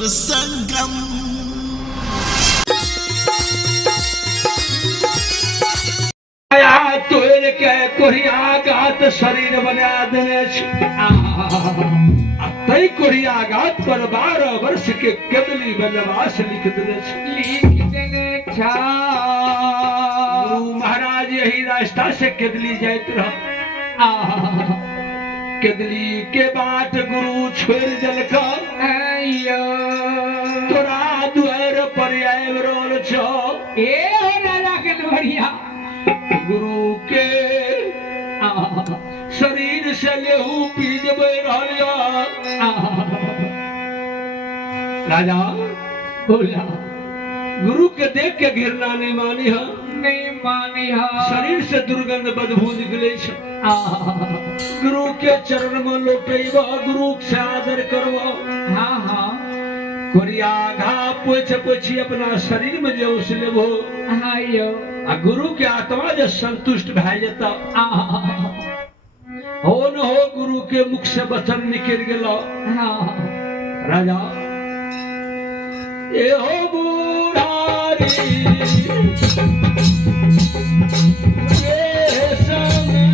स्वर संगम। तोरे के कोरिया गात शरीर बना देने तई कोरिया गात पर 12 वर्ष के केदली बनवास लिख देने महाराज यही रास्ता से केदली जाइत रह केदली के बाट गुरु छोड़ जलका तोरा द्वार पर आए रोल छो ए राजा के बढ़िया गुरु के शरीर से लेहू पी जब राजा बोला गुरु के देख के घिरना नहीं मानी है नहीं मानी है शरीर से दुर्गंध बदबू निकले गुरु के चरण में लौटेबा गुरु से आदर करवा हाँ हाँ कोरिया घा पोछ पोछी अपना शरीर में जो उस लेबो हाँ यो आ गुरु के आत्मा जो संतुष्ट भय जाता हो न हो गुरु के मुख से वचन निकल गेलो राजा ए हो बुढ़ारी ए समय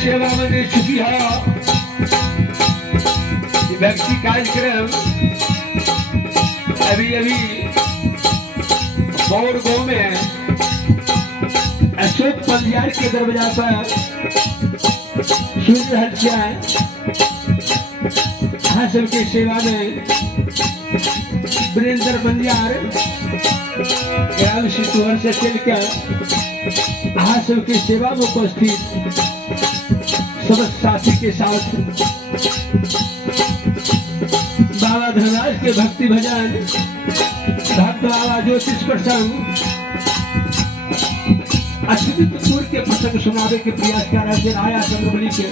सेवा में दे चुकी है व्यक्ति कार्यक्रम अभी बौर गांव में अशोक पंडियार के दरवाजा पर सुन रहल है हाँ सबके सेवा में वीरेंद्र पंडियार ग्राम सितुहर से चलकर हाँ सबके सेवा में उपस्थित सब साथी के साथ बाबा धनराज के भक्ति भजन भक्त बाबा ज्योतिष प्रसंग अच्युतपुर के प्रसंग सुनावे के प्रयास कर रहे आया चंद्रबली के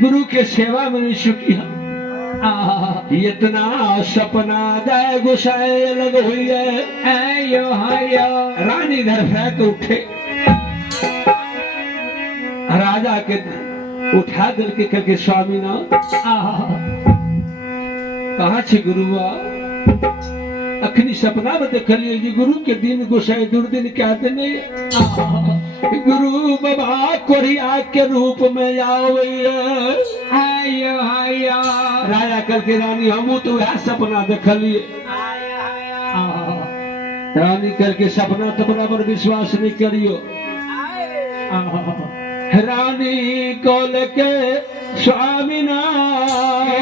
गुरु के सेवा में सुखी इतना सपना दे गुस्साए अलग हुई है यो रानी घर फेंक उठे राजा के उठा दिल के करके स्वामी ना कहा छे गुरुआ अखनी सपना में देखलिए जी गुरु के दिन गोसाई दुर्दिन क्या देने गुरु बाबा कोरिया के रूप में आवे आयो आयो राजा कल के रानी हमू तो वह सपना देखलिए रानी कल के सपना तो बराबर विश्वास नहीं करियो रानी कल के स्वामीनाथ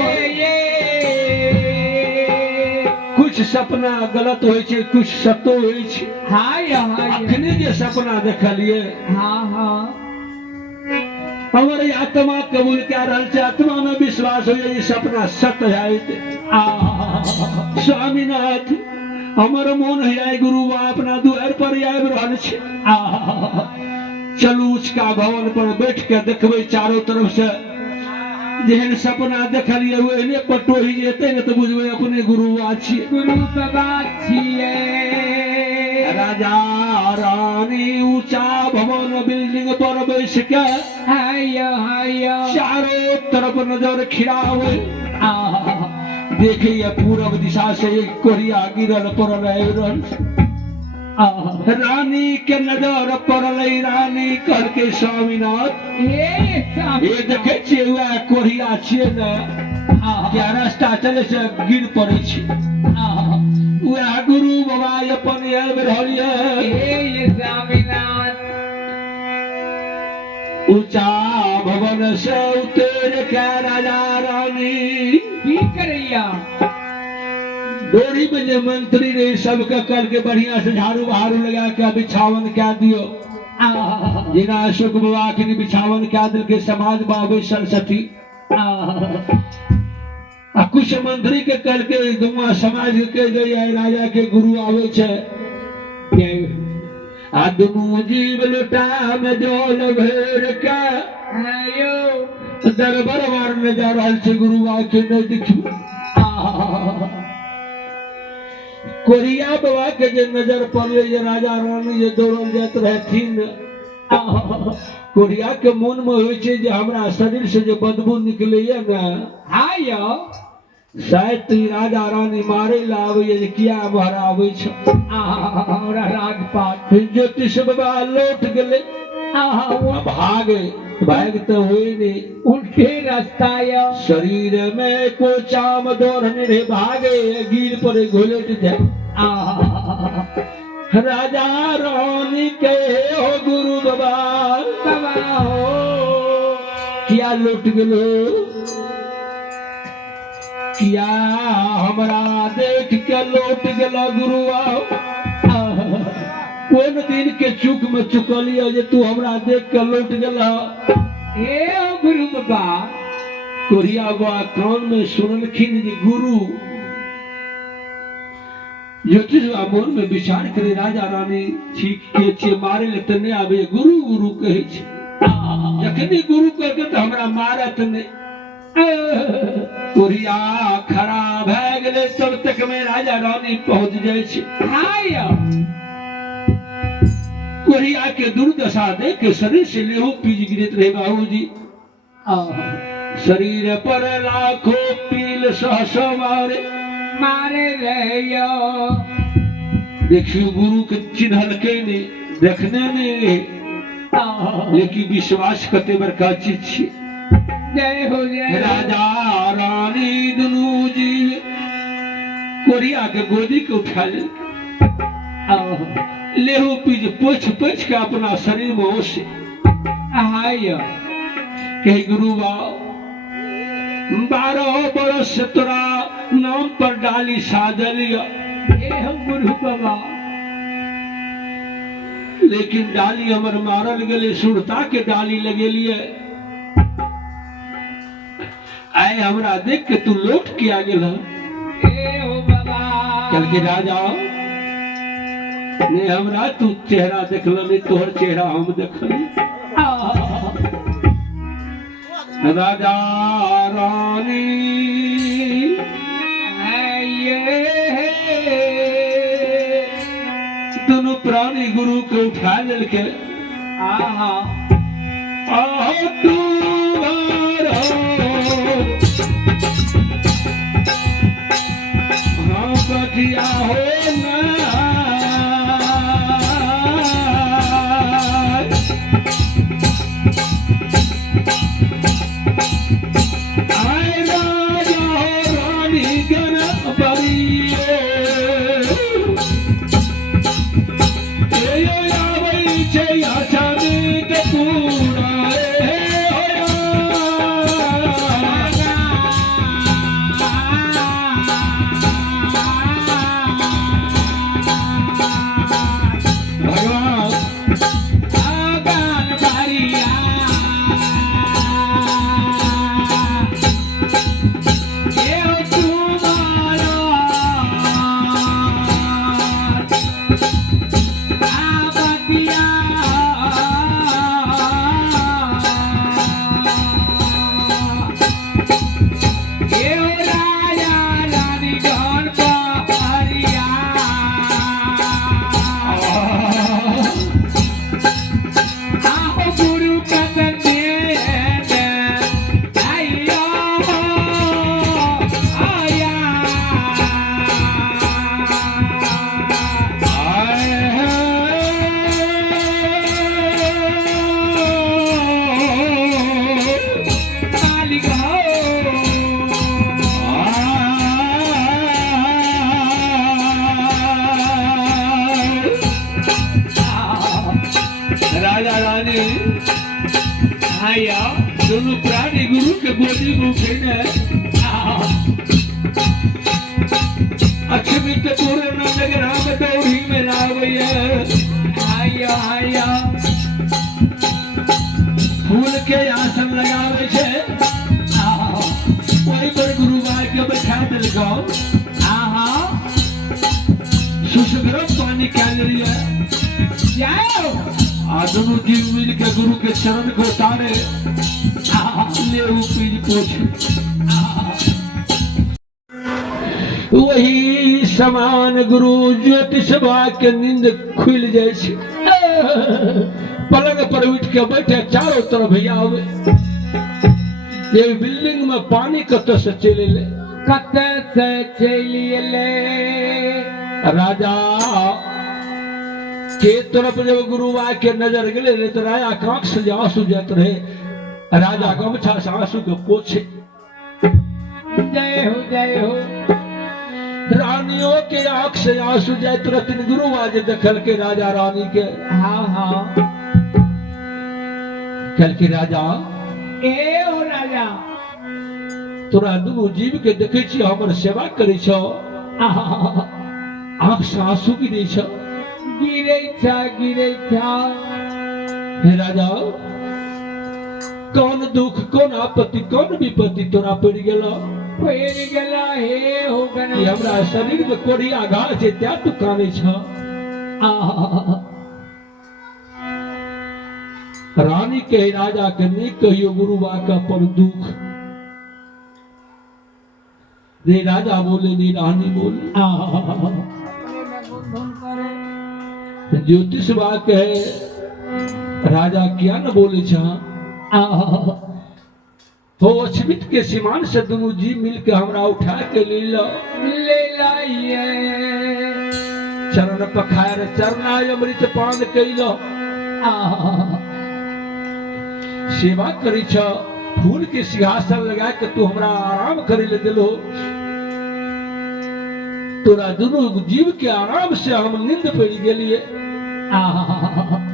कुछ सपना गलत होय छै कुछ सत्य होय छै हाय हाय अखने जे सपना देखलिए हाँ हाँ हमर आत्मा कबूल कऽ रहल छै आत्मा में विश्वास होय जे सपना सत्य है स्वामीनाथ हमर मोन है गुरु बा अपना द्वार पर आबि रहल छै चलू उचका भवन पर बैठ के देखबै चारों तरफ से जेहन सपना देखलिए ओहने पटोही जेतै ने तो बुझबै अपने गुरु बा छियै गुरु बाबा छियै राजा रानी ऊंचा भवन बिल्डिंग पर बैस के हायो हायो चारों तरफ नजर खिरावे देखिए पूरब दिशा से एक कोरिया गिरल पड़ल आबि रहल रानी के नजर पड़ल रानी कह के स्वामीनाथ ये देखे छियै वह कोरिया छियै ने क्या रास्ता चले से गिर पड़े छै वह गुरु बाबा अपन आबि रहल ये स्वामीनाथ ऊंचा भवन से उतर के राजा रानी की करैया डोरी में जो मंत्री ने सबके कल के बढ़िया से झाड़ू बहारू लगा के बिछावन क्या दियो जिना अशोक बाबा के बिछावन क्या दिल के समाज बाबे सरस्वती कुछ मंत्री के कल के दुआ समाज के गए राजा के गुरु आवे छे आ दुनू जीव लुटा में जल भर के आयो दरबार मारने जा रहल छे गुरु बा के नहीं देखियो कोरिया बाबा के जे नजर पड़ले जे राजा रानी जे दौड़ल जात रहथिन कोरिया के मन में होय छै जे हमरा शरीर से जे बदबू निकलैया ना आयो शायद तो राजा रानी मारे ला आवे जे किया बहरा आवे छ हमरा राजपाट ज्योतिष बाबा लौट गेले भागे भाग तो हुई नहीं उल्टे रास्ता यो शरीर में को चाम दौड़ने रे भागे गिर पर घोलट जाए राजा रानी के हो गुरु बाबा बाबा हो किया लौट गेलो किया हमरा देख के लौट गेला गुरु कोन दिन के चूक में चुकलिया जे तू हमरा देख के लौट गेला ए गुरु बाबा कोरिया बाबा कान में सुनलखिन जे गुरु ज्योतिष मन में विचार करे राजा रानी ठीक के छे मारे ले तने आवे गुरु गुरु कहे छे जखनी गुरु करके तो हमरा मारत ने कोरिया खड़ा भए गेले तब तक में राजा रानी पहुंच जाए छे आयो कोरिया के दुर्दशा देख के शरीर से लेहू पीज गिरत रहे बाबूजी शरीर पर लाखों पील सहसो मारे मारे रहियो देखियो गुरु के चिन्हल के ने देखने में लेकिन विश्वास कते बड़का चीज छे जय हो जय राजा रानी दुनू जी कोरिया के गोदी के उठा ले लेहू पीज पोछ पोछ के अपना शरीर में ओसे आयो कहे गुरु बा 12 बरस से तोरा नाम पर डाली साजलिया ए हम गुरु बाबा लेकिन डाली हमर मारल गेले सुरता के डाली लगेलिए आए हमरा देख के तू लौट के आ गेल ए हो बाबा कल के राजा ने हमरा तू चेहरा देखल नहीं तोहर चेहरा हम देखल राजा रानी दोनों प्राणी गुरु को उठा लेके आहा तू हाँ बधिया हो भगवान आगान बारिया ये तुम्हारा आबदिया ये राजा रानी जान पारिया आहो गुरु कदम दे आया आया मालिक हो राजा रानी आया दोनों प्राणी गुरु के गोदी में उठे ने अक्षमित पूरे नंद के राम दौड़ी में ना गई आया आया फूल के आसन लगावे छे वही पर गुरु भाई के बैठा दिल गाओ आहा सुसुगरम पानी क्या लिया जाओ दोनों जीव मिल के गुरु के चरण को तारे ले पीर पोछ वही समान गुरु ज्योतिष के नींद खुल जाए छे। पलंग पर उठ के बैठे चारों तरफ आवे ये बिल्डिंग में पानी कत से चले ले कत से चलिए ले राजा के तरफ जब गुरु के नजर गले रे तो राजा आंख से आंसू जात रहे राजा गमछा से आंसू के पोछे जय हो रानियों के आंख से आंसू जात रहते गुरु आज देखल के राजा रानी के हाँ हाँ कल के राजा ए ओ राजा तोरा दुनू जीव के देखे छी हमर सेवा करे छो आंख से आंसू गिरे छो गिरे छा हे राजा कौन दुख कौन आपत्ति कौन विपत्ति तोरा पड़ गेलो पैर गेला हे हो कि गना हमरा शरीर में कोड़ी आघात छै त्या तू काने छ रानी के राजा के नहीं कहियो गुरु का पर दुख रे राजा बोले रे रानी बोले ज्योतिष बा कहे राजा क्या न बोले छ हो अछमित के सीमान से दोनों जीव मिल के हमरा उठा के ले लाइए चरण पखार चरना अमृत पान कैलो सेवा करी छ फूल के सिंहासन लगा के तू हमरा आराम करे ले दिलो तोरा दोनों जीव के आराम से हम नींद पड़ गेलिए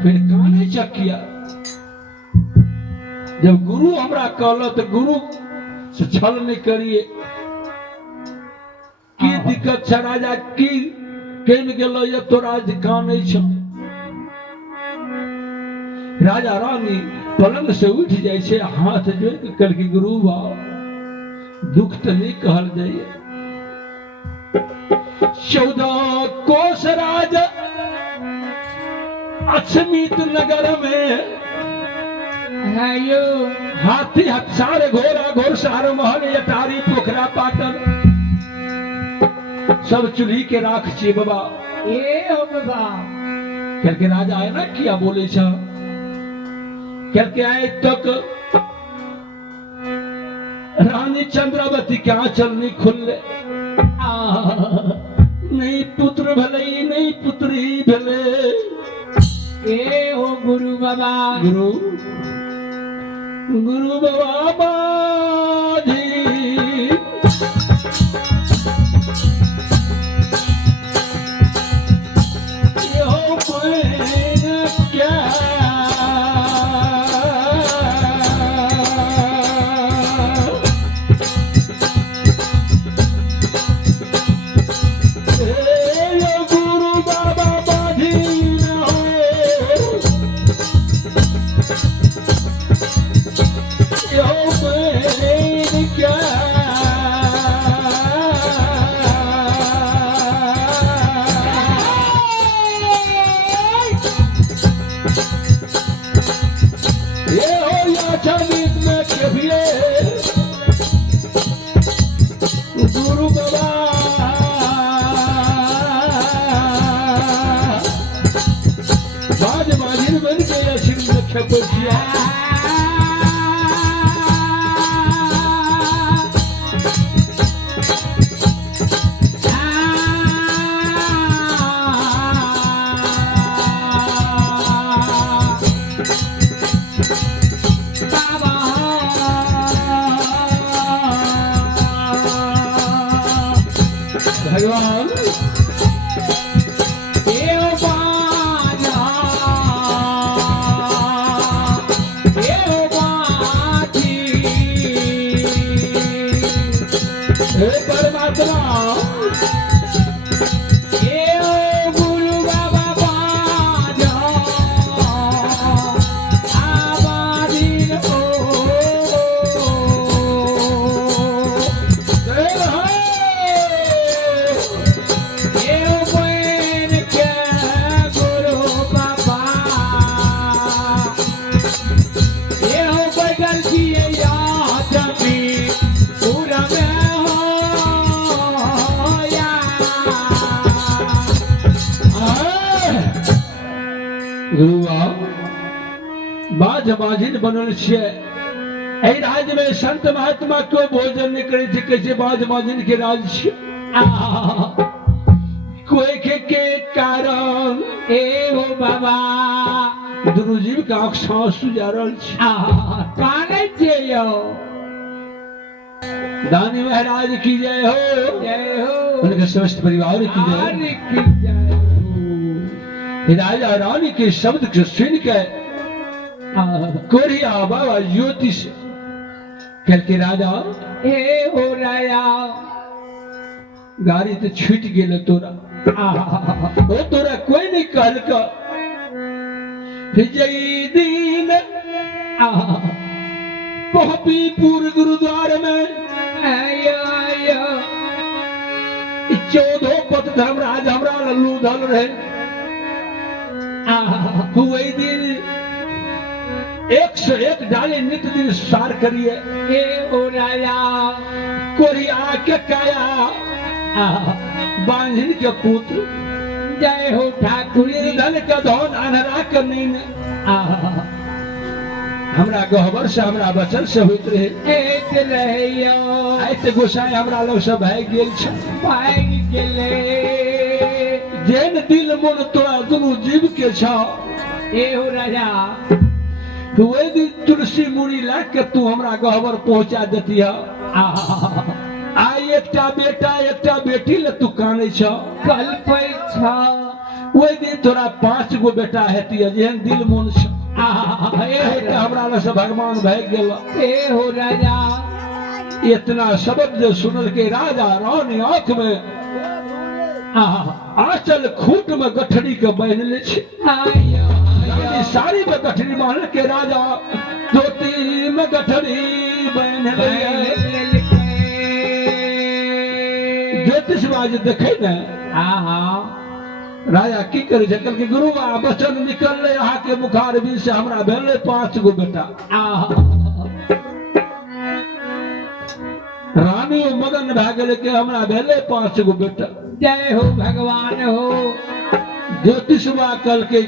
फिर काने चकिया जब गुरु हमरा कहलो तो गुरु से छल नहीं करिए की दिक्कत छ राजा की केन गेलो ये तोरा आज काने छ राजा रानी पलंग से उठ जाए छे हाथ जोड़ के कल की गुरु बा दुख तो नहीं कहल जाइए 14 कोस राज अछमीत नगर में हायो हाथी हथसार घोड़ा घोड़सार महल अटारी पोखरा पाटन सब चूल्ही के राख छिए बाबा ए हो बाबा कल के राजा आए ना किया बोले छ कल के आए तक रानी चंद्रावती के आंचल नहीं खुले नहीं पुत्र भले नहीं पुत्री भले ए हो गुरु बाबा गुरु गुरु बाबा जी यो मैंने क्या छपसिया भगवान हे परमात्मा गुरु बाबा बाजा आबादीन हो बहन के गुरु बाबा बदल किए याद में पूरा में हो या गुरुआ बाज बाजिन बनल छियै एहि राज्य में संत महात्मा क्यों भोजन नहीं करे थे कैसे बाज बाजिन के राज छियै कोई के कारण ए हो बाबा दुनू जीव के आंख सांस सुजा रहल छै काने छे यो दानी महाराज की जय हो जय हो उनके समस्त परिवार की जय हरि की जय हो राजा रानी के शब्द को सुन के कोरिया बाबा ज्योतिष कल के राजा ए हो राया गाड़ी तो छूट गेल तोरा ओ तोरा कोई नहीं कहल का जई दिन पहपीपुर गुरुद्वार में आयो आयो 14 पत धर्मराज हमरा लल्लू धल रहे वही दिन 101 डाले नित्य दिन सार करिए ए हो राया कोरिया के काया बांझिन के पुत्र जय हो ठाकुर धन के धन अनहरा के नीन हमरा गहबर से हमरा बचन से होइत रहे एक रहियो आइत गोसाई हमरा लोग सब भाग गेल छ भाग गेले जेन दिल मन तोरा दुनू जीव के छ ए हो राजा तो वही दिन तुलसी मुड़ी लाग के तू हमरा गहबर पहुंचा देती है आई एकटा बेटा एकटा बेटी ले तू काने छ कल पर छा वही दिन तोरा 5 गो बेटा हेती जेहन दिल मन छ ए हमरा लग से भगवान भाग गेल हो राजा इतना शब्द जो सुनल के राजा रानी आंख में आंचल खूट में गठरी के बांध ले छे आयो रानी साड़ी में गठरी बांध के राजा धोती में गठरी बांध ले ज्योतिष बाज देखे न राजा की करे जकल के गुरु बा बचन निकल ले यहाँ के बुखार भी से हमरा भेले 5 गो बेटा रानी मगन भए गेल के हमरा भेले 5 गो बेटा जय हो भगवान हो ज्योतिष बा कल के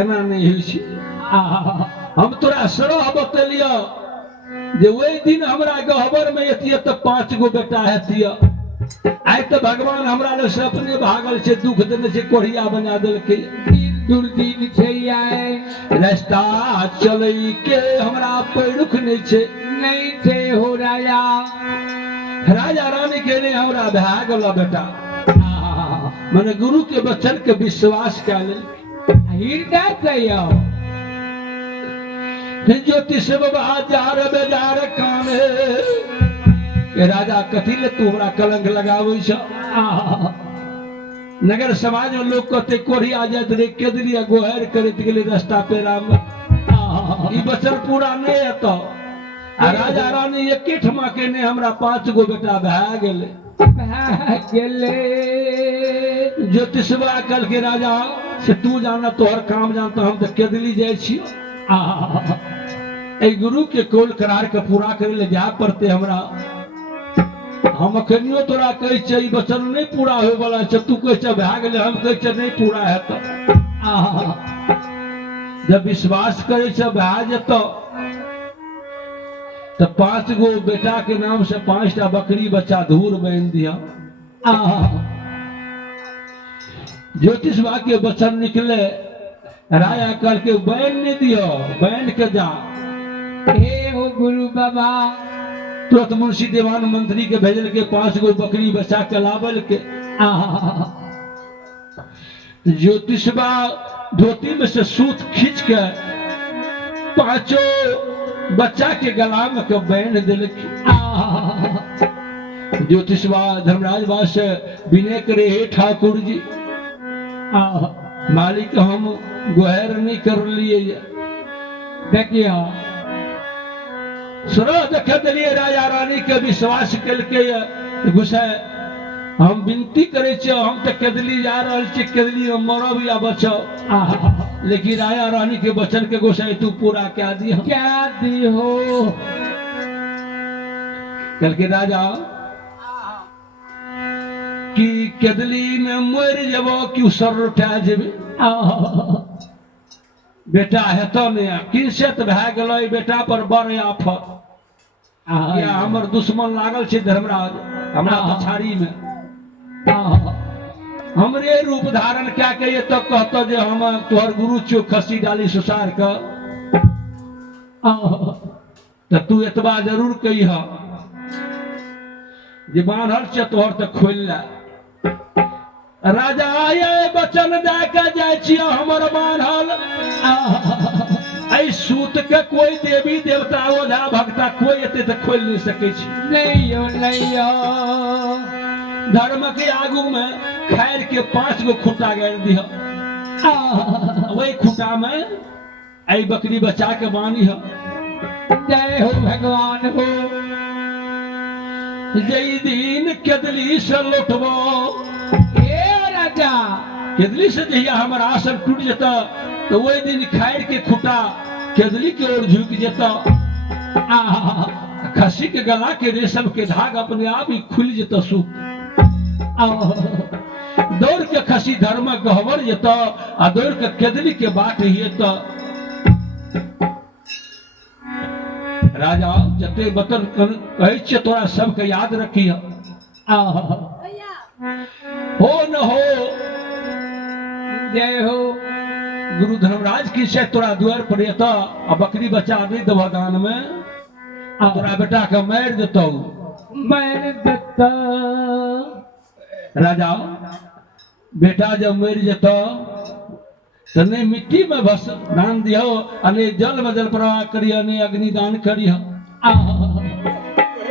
एना नहीं हुई छी हम तोरा सरह बतेलियो जे वही दिन हमरा गहबर में एतिय तो 5 गो बेटा हेतिय आई तो भगवान हमरा ले से अपने भागल छे दुख देने से कोढ़िया बना देल के दिन दुर्दिन छै आए रास्ता चलई के हमरा पैरुख नहीं छे नहीं छे हो राजा राजा रानी के ने हमरा भागल बेटा मैंने गुरु के वचन के विश्वास कर ले हृदय से यो ज्योतिष बाबा जार बेजार काने के राजा कथी ले तू हमरा कलंक लगाबै छ नगर समाज में लोग कहते कोढ़ी आ जात रे केदलिया गोहर करत गेले रास्ता पेरा में ई वचन पूरा नहीं हेतो आ राजा रानी एके ठमा के ने हमरा 5 गो बेटा भए गेले ज्योतिषवा कल के राजा से तू जाना तोहर काम जानता हम तो केदली जाय छी ए गुरु के कौल करार के पूरा करे ले जा पड़ते हमरा हम अखनियो तोरा कहै छै ई वचन नहीं पूरा होय वाला छै तू कहै छै भए गेलै हम कहै छै नहीं पूरा हेत जब विश्वास करे से भए जतो तो 5 गो बेटा के नाम से 5टा बकरी बच्चा धूर बांध दिया। ज्योतिष बा के वचन निकले, राजा कल के बैन नहीं दियो, बैन के जा। हे हो गुरु बाबा, तुरंत मुंशी दीवान मंत्री के भेजल के 5 गो बकरी बचा के लावल के। ज्योतिष बा धोती में से सूत खींच के 5 बच्चा के गला में के बैन दिल। ज्योतिष बा धर्मराज बा से विनय करे, हे ठाकुर जी मालिक हम गुहार नहीं कर लिए। देखिए सुनो देख दिलिए राजा रानी के विश्वास कल के गुस्सा हम विनती करे छे, हम तो केदली जा रहल छी, केदली मरब या बचब, लेकिन राजा रानी के वचन के गोसाई तू पूरा क्या दी हो? क्या दी हो? कल के राजा कि केदली में मर जबो कि उसर उठा जेबे। बेटा हेतो ने किंसत भए गेलै, बेटा पर बड़ आफत। या हमर दुश्मन लागल छै धर्मराज हमरा पछाड़ी में, हमरे रूप धारण क्या के ये तो कहतो जे हम तोहर गुरु छियो, खसी डाली सुसार कर तो तू एतबा जरूर कहिह जे बांधल छै तोहर तो खोल ले। राजा आये वचन दे के जाय छियो हमर बांधल, ऐ सूत के कोई देवी देवता ओझा भक्ता कोई एते तो खोल नहीं सके छी। नहीं हो, नहीं हो। धर्म के आगू में खैर के 5 गो खूंटा गाड़ दिया, वही खूंटा में आई बकरी बचा के बानी हो। जय हो भगवान हो। जय दिन केदली से लौटबो, हे राजा केदली से जहिया हमारा आसन टूट जता तो वही दिन खैर के खूंटा केदली के ओर झुक जता। खसी के गला के रेशम के धाग अपने आप ही खुल जता। सूत दौड़ के खसी धर्म गहवर जता आ दौड़ के केदली के बाट ही तो राजा जते बतन कहे छे तोरा सबके याद रखिह। हो न हो जय हो। गुरु धर्मराज की से तोरा द्वार पर एता आ बकरी बचा नहीं देबा दान में, तोरा बेटा के मार देतौ। मार देता राजा बेटा जब मर जेतो तो नहीं मिट्टी में बस दान दियो, अने जल में जल प्रवाह करियो, ने अग्नि दान करियो।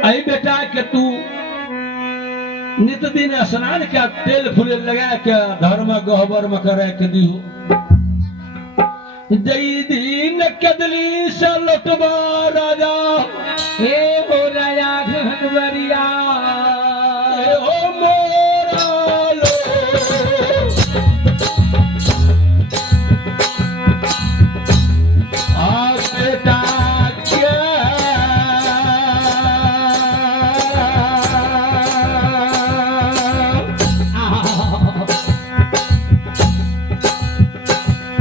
आई बेटा के तू नित दिन स्नान के तेल फूल लगा के धर्म गहबर में करे के दियो। जय दिन केदली से लौटबा राजा, हे हो राजा घनवरिया, हे हो मोरा लो। आ बेटा के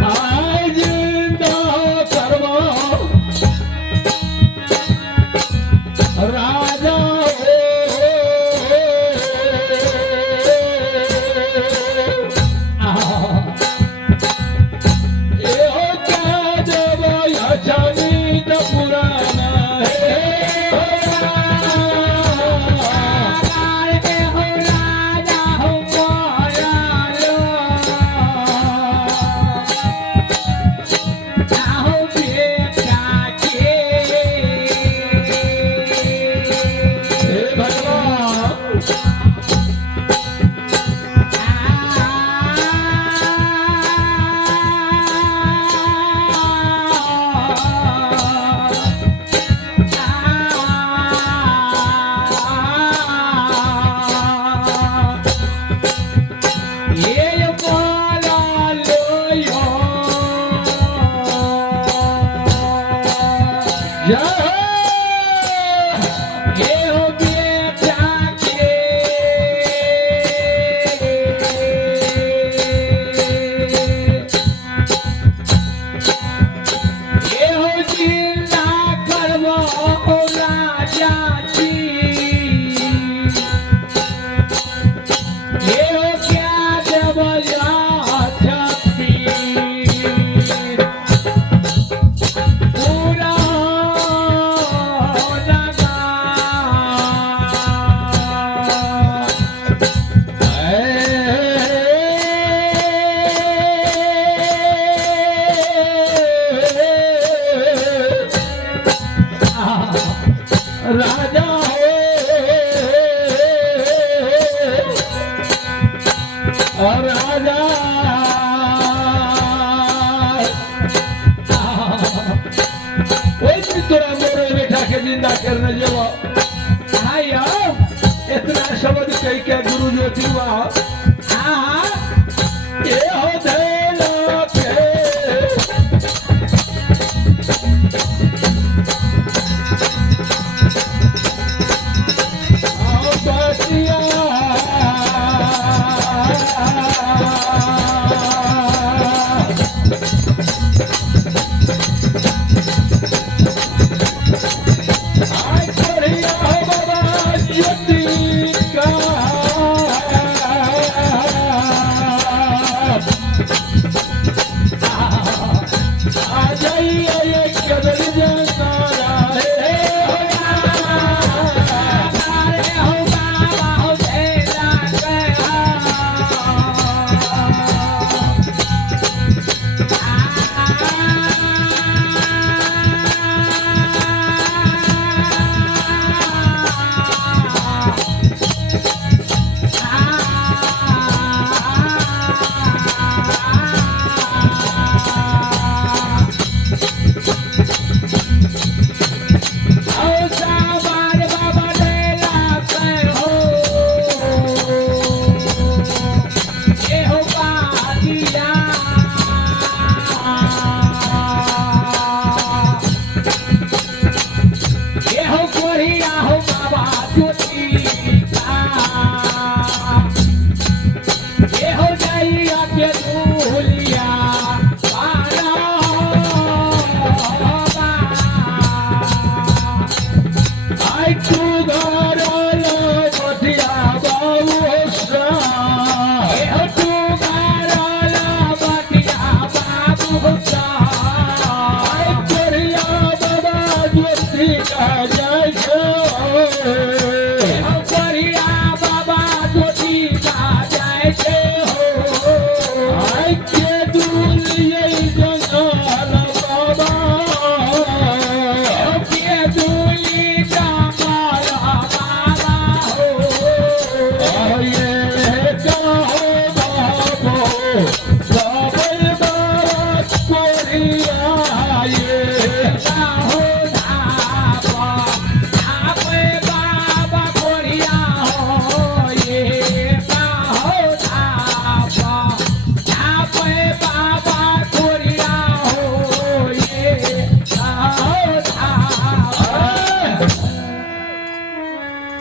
आज जिंदा करबो राजा हो। जिंदा करने जेबो आयो इतना शब्द कह के गुरु ज्योति हुआ हाँ ये हो धैला के आओ बतिया आई कोरिया हो बाबा ज्योति का आ जाइए ये कदर जनारा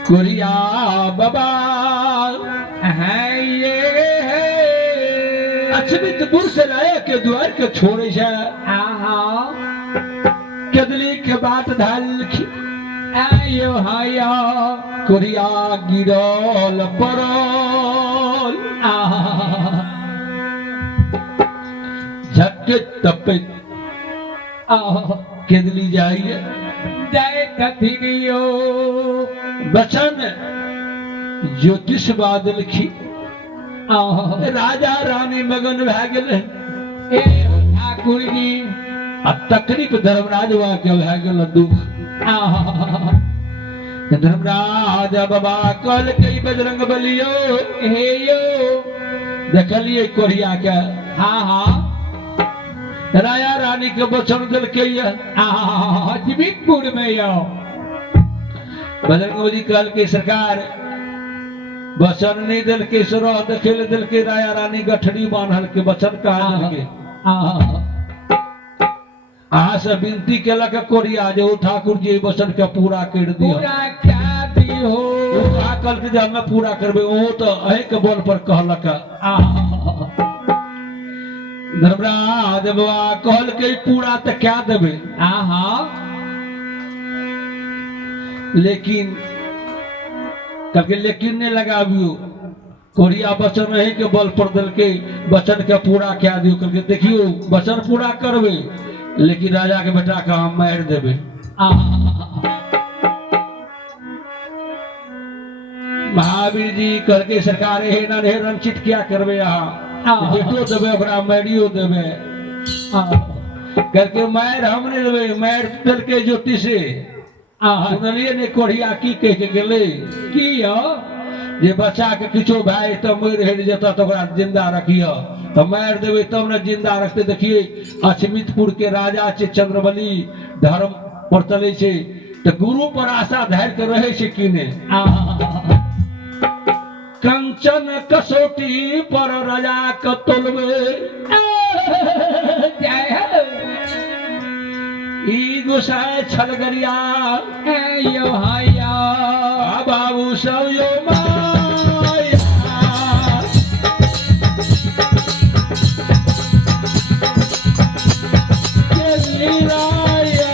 कुरिया बाबा है ये अचमित बुर से लाया के द्वार के छोड़े छे हाँ कदली के बात धाल आयो हायो कुरिया गिरल परल झटके तपे केदली जाइए जय कथिरियो बचन ज्योतिष बादल की राजा रानी मगन भए गेले ए ठाकुर जी आ तकरीफ धर्मराज वहाँ के भए गेल दुख धर्मराज बाबा कल कई बजरंग बलियो हे यो देखलिए कोरिया के हाँ राजा रानी के वचन दिलके जीवितपुर में यो बजरंग बली कल के सरकार वचन नहीं दिल के सुरह देखे दिल के राजा रानी गठरी बांधल के वचन कहा दिल के अहाँ से विनती केलक कोरिया जो ठाकुर जी वचन के पूरा कर दियो पूरा क्या दियो कल के जब मैं पूरा करबे वो तो अहे के बोल पर कहलक धर्मराज बाबा कहल के पूरा तो क्या देबे लेकिन कल लेकिन नहीं लगाबियो कोरिया वचन रहे के बल पर दिल के वचन के पूरा क्या दियो करके देखियो वचन पूरा करबे लेकिन राजा के बेटा का हम मार देबे महावीर जी करके सरकार हेना ने रंचित क्या करबे यहाँ बेटो देबे ओकरा मारियो देबे करके मार हम नहीं देबे मार दिल के ज्योति से सुनलिए ने कोरिया की कह के गेले की यो जे बच्चा के किछो भाई तो मर हेर जता तो ओकरा जिंदा रखियो तो मार देबे तब न जिंदा रखते देखिए अचमितपुर के राजा छे चंद्रबली धर्म पर चले छे तो गुरु पर आशा धैर्य के रहे से कि ने कंचन कसोटी पर राजा कतलवे जय हो ई गोसाई छलगरिया यो हाया बाबू सब यो माया के लीलाया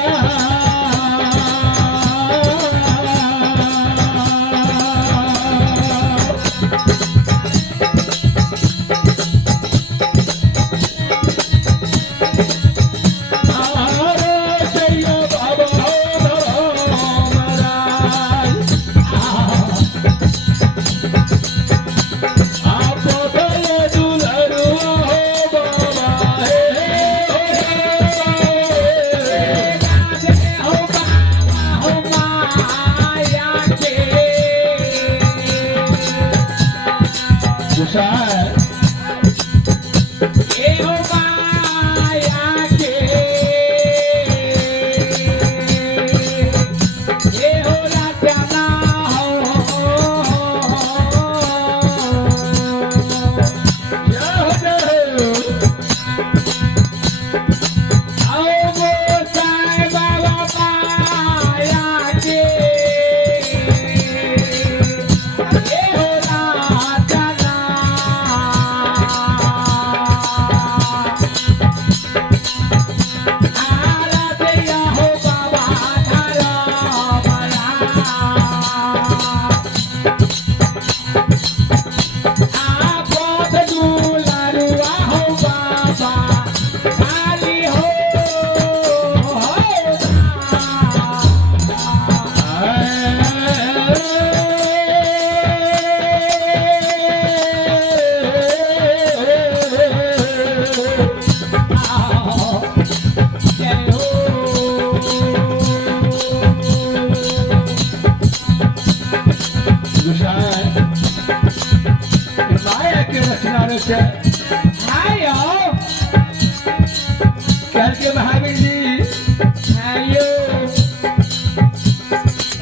के महावीर जी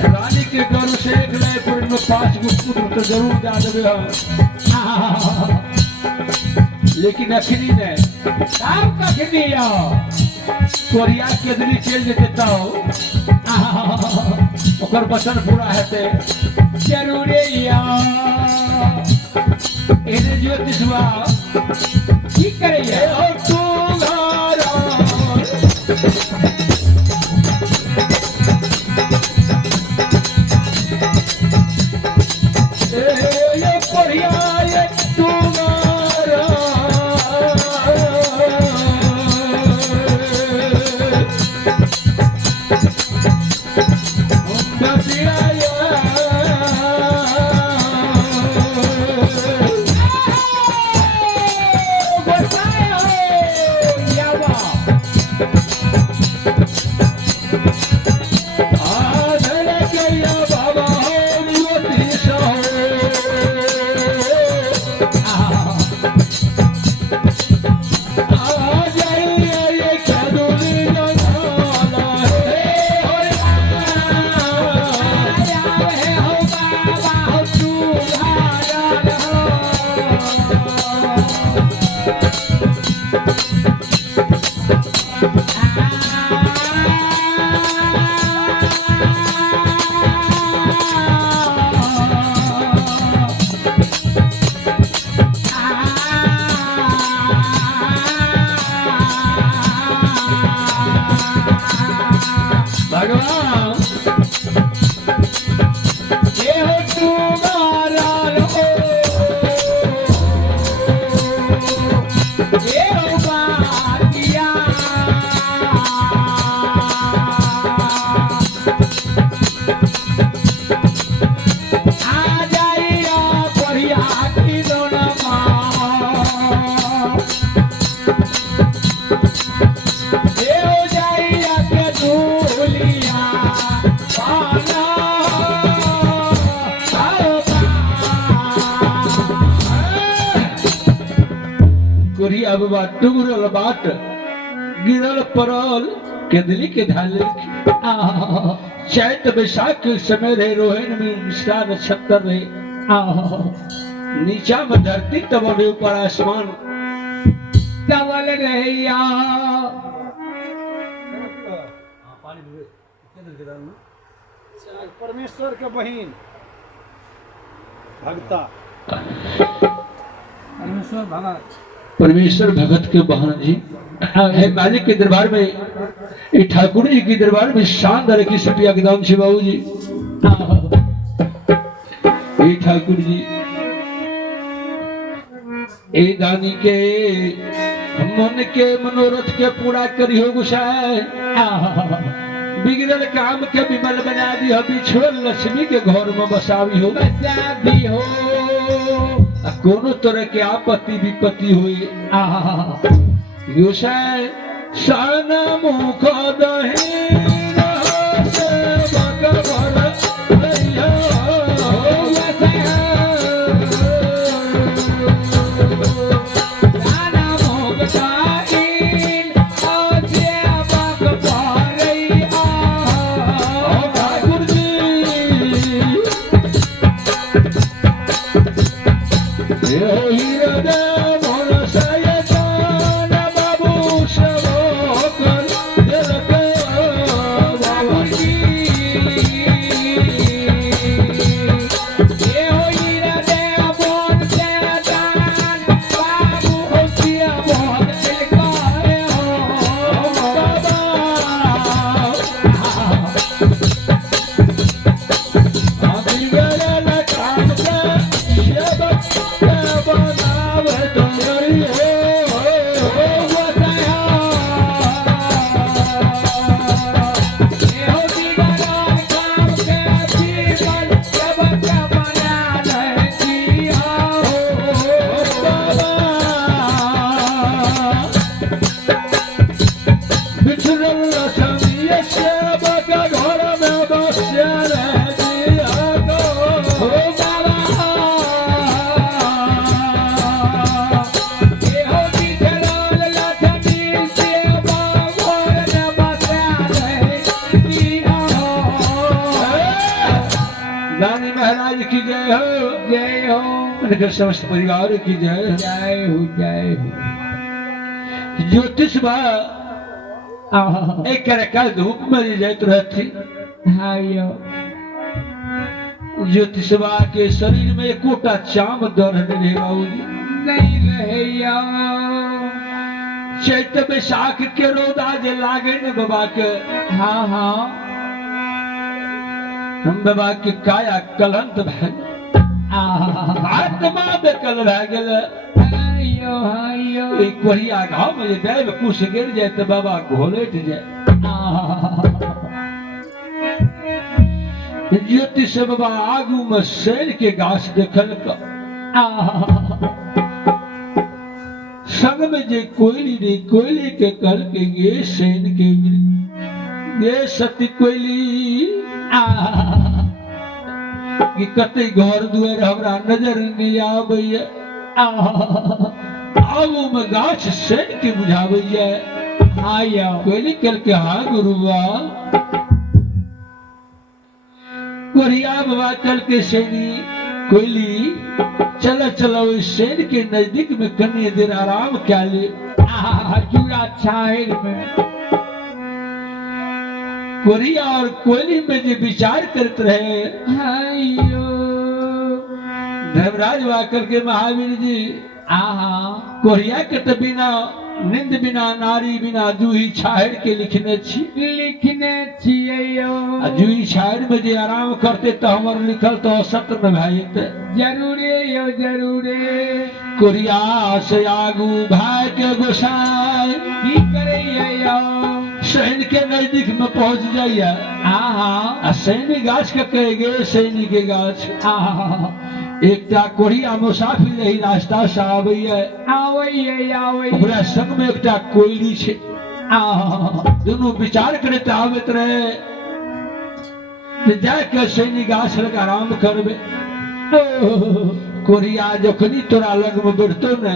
रानी के गर्भ से एक नए पुर में 5 गो पुत्र तो जरूर जा देवे हम लेकिन अखनी ने काम कखनी कोरिया के दिली चल जेते तो ओकर बचन पूरा हेते जरूरे एने ज्योतिषवा की करे ओ तू ये कोरिया ये तुम्हारा अब बात टुगरल बाट गिरल परल केदली के ढाल चैत बैसाख के समय रहे, रोहिण में मिश्रा नक्षत्र रहे, नीचा में धरती तबल ऊपर आसमान तबल रहिया परमेश्वर के बहिन भक्ता परमेश्वर भगत परमेश्वर भगत के बहन जी है मालिक के दरबार में, ये ठाकुर जी के दरबार में शानदार की सटिया के दाम से बाबू जी। ये ठाकुर जी ए दानी के मन के मनोरथ के पूरा करी हो गुसाए, बिगड़ल काम के विमल बना दी हो, बिछोड़ लक्ष्मी के घर में बसावी हो, बसा दी हो कोनो तरह के आपत्ति विपत्ति हुई गुसाए साना मुख दही समस्त परिवार की जय जय हो जय हो। ज्योतिष एक का धूप में जात रहती ज्योतिष के शरीर में एकोटा चाम दर रहे बाबूजी नहीं रहे चैत बैसाख के रोदा जे लागे न बाबा के हाँ हाँ हम बाबा के काया कलंत भे आत्मा बेकल भए गेल कोरिया गाँव में देव कुछ गिर जाए तो बाबा घोलट जाए ज्योतिष बाबा आगू में शेर के गाछ देखल संग में जे कोयली रे कोयली के कल के गे सेन के गे सती कोयली कि कते घर दुआर हमरा नजर नहीं आबैया आगू में गाछ सेन के बुझाबैया कोयली कल के हाँ गुरुआ कोरिया बाबा कल के सेनी कोयली चला चला सेन के नजदीक में कन्या देर आराम क्या ले चूड़ा छाड़ में कोरिया और कोयली में जो विचार करते रहे धर्मराज वाकर के महावीर जी कोरिया के तो बिना निंद बिना नारी बिना जूही छाड़ के लिखने छिए जूही छाड़ में जे आराम करते तो हमारे लिखल तो असत न भाई जरूरे यो जरूरे कोरिया से आगू भाई के गोसाई की करे सैन के नजदीक में पहुंच जाइए सैनी गाछ के कहेगे सैनी के गाछ एक कोरिया मुसाफिर रही रास्ता से आवे संग में एक कोयली छे दोनों विचार करे आवत रहे जाके सैनी गाछ लग आराम करबे कोरिया जखनी तोरा लग में बैठतो न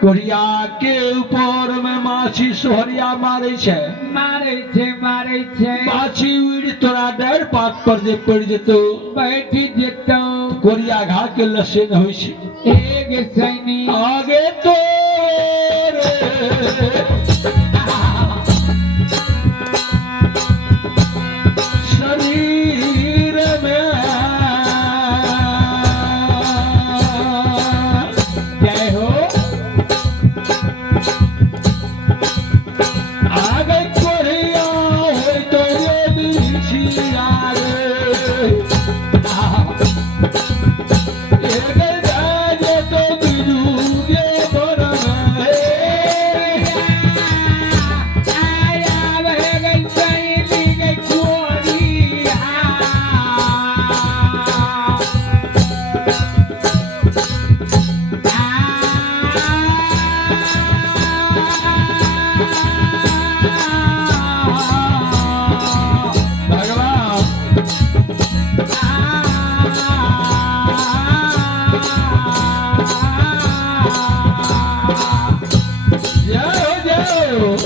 कोरिया के ऊपर में माछी सोहरिया मारे छे मारे छे माछी उड़ तोरा डर पात पर जे पड़ जेतो बैठ जेतो कोरिया घा के लसे न होई छे एक सैनी आगे तो शरीर में जय हो आगे कोरिया होई तो ये बिछिया रे एक जाजे तो बिजुगे बरन आया बहे गई सैनी गई कोरिया भगवान जाओ जाओ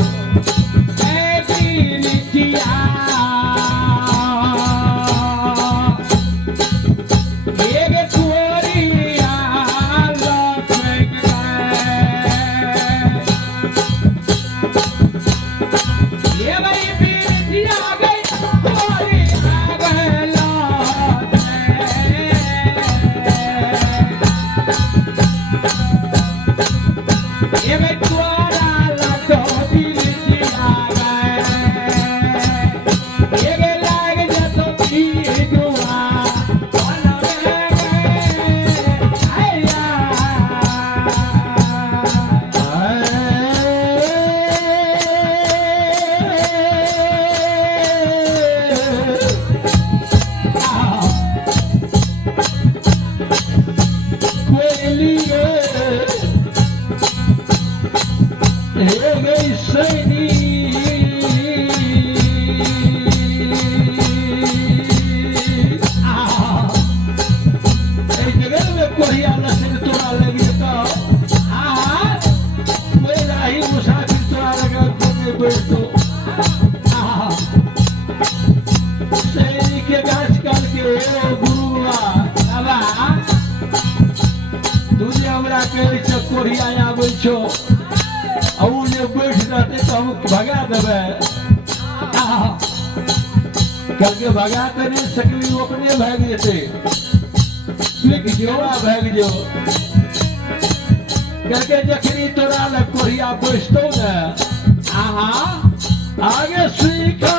कोरिया आबै छो और जे बैठ रहते तो हम भगा देबे कल के भगा तो नहीं सकली वो अपने भाग जेते लेकिन जोड़ा भाग जो करके जखनी तोरा ले कोरिया बैठतो ने आगे सीखा